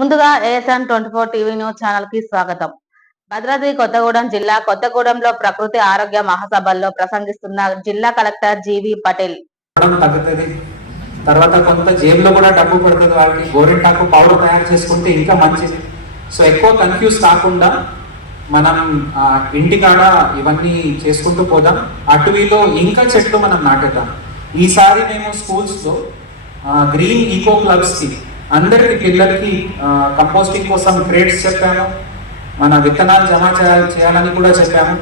ముందుగా ASN twenty four TV news ఛానల్కి స్వాగతం. భద్రాద్రి కొత్తగూడెం జిల్లా కొత్తగూడెంలో ప్రకృతి ఆరోగ్య మహాసభల్లో ప్రసంగిస్తున్న జిల్లా కలెక్టర్ జీవి పటేల్. తగ్గుతుంది. తర్వాత కొంత జేబులో కూడా డబ్బు పడుతుంది వాళ్ళకి గోరింటాకు పౌడర్ తయారు చేసుకుంటే ఇంకా మంచిది. సో ఎక్కువ కన్ఫ్యూజ్ కాకుండా మనం ఇంటికాడ ఇవన్నీ చేసుకుంటూ పోదాం. అటవీలో ఇంకా చెట్లు మనం నాటుదాం ఈసారి మేము స్కూల్స్లో గ్రీన్ ఈకో క్లబ్స్కి అందరికి పిల్లలకి కంపోస్టింగ్ కోసం క్రేట్స్ చెప్పాము. మన విత్తనాలు జమ చేయాలి చేయాలని కూడా చెప్పాము.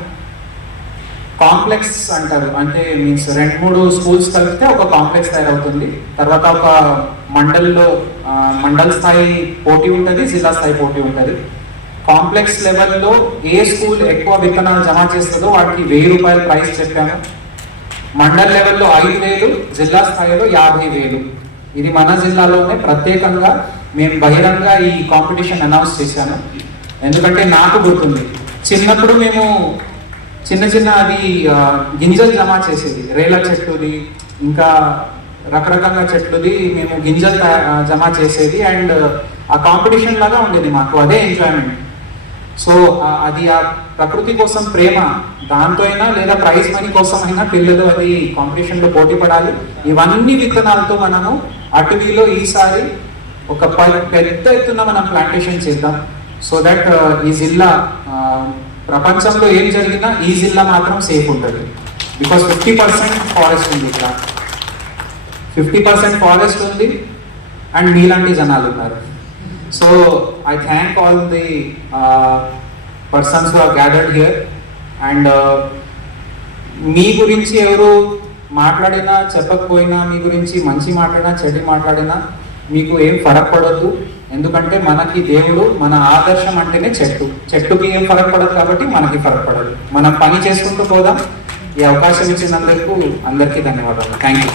కాంప్లెక్స్ అంటారు. అంటే మీన్స్ రెండు మూడు స్కూల్స్ కలిపితే ఒక కాంప్లెక్స్ తయారవుతుంది. తర్వాత ఒక మండలిలో మండల స్థాయి పోటీ ఉంటుంది జిల్లా స్థాయి పోటీ ఉంటుంది. కాంప్లెక్స్ లెవెల్లో ఏ స్కూల్ ఎక్కువ విత్తనాలు జమ చేస్తుందో వాటికి వెయ్యి రూపాయల ప్రైస్ చెప్పాము. మండల్ లెవెల్లో ఐదు వేలు జిల్లా స్థాయిలో యాభై వేలు. ఇది మన జిల్లాలోనే ప్రత్యేకంగా మేము బహిరంగ ఈ కాంపిటీషన్ అనౌన్స్ చేశాను ఎందుకంటే నాకు గుర్తుంది చిన్నప్పుడు మేము చిన్న చిన్న అది గింజలు జమ చేసేది. రేల చెట్టుది ఇంకా రకరకాల చెట్లుది మేము గింజలు జమ చేసేది. అండ్ ఆ కాంపిటీషన్ లాగా ఉండేది మాకు అదే ఎంజాయ్మెంట్. సో అది ఆ ప్రకృతి కోసం ప్రేమ దాంతో అయినా లేదా ప్రైజ్ మనీ కోసం అయినా పిల్లలు అది కాంపిటీషన్లో పోటీ పడాలి. ఇవన్నీ విత్తనాలతో మనము అటవీలో ఈసారి ఒక పెద్ద ఎత్తున మనం ప్లాంటేషన్ చేద్దాం. సో దట్ ఈ జిల్లా ప్రపంచంలో ఏం జరిగినా ఈ జిల్లా మాత్రం సేఫ్ ఉంటుంది. బికాస్ ఫిఫ్టీ పర్సెంట్ ఫారెస్ట్ ఉంది ఇక్కడ. ఫిఫ్టీ పర్సెంట్ ఫారెస్ట్ ఉంది. అండ్ మీలాంటి జనాలు ఉన్నారు so I thank all the persons who gathered here and మీ గురించి ఎవరు మాట్లాడినా చెప్పకపోయినా మీ గురించి మంచి మాట్లాడినా చెడు మాట్లాడినా మీకు ఏం ఫరక్ పడద్దు ఎందుకంటే మనకి దేవుడు మన ఆదర్శం అంటేనే చెట్టు. చెట్టుకి ఏం ఫరక్ పడదు కాబట్టి మనకి ఫరక్ పడదు మనం పని చేసుకుంటూ పోదాం. ఈ అవకాశం ఇచ్చినందుకు అందరికీ ధన్యవాదాలు. Thank you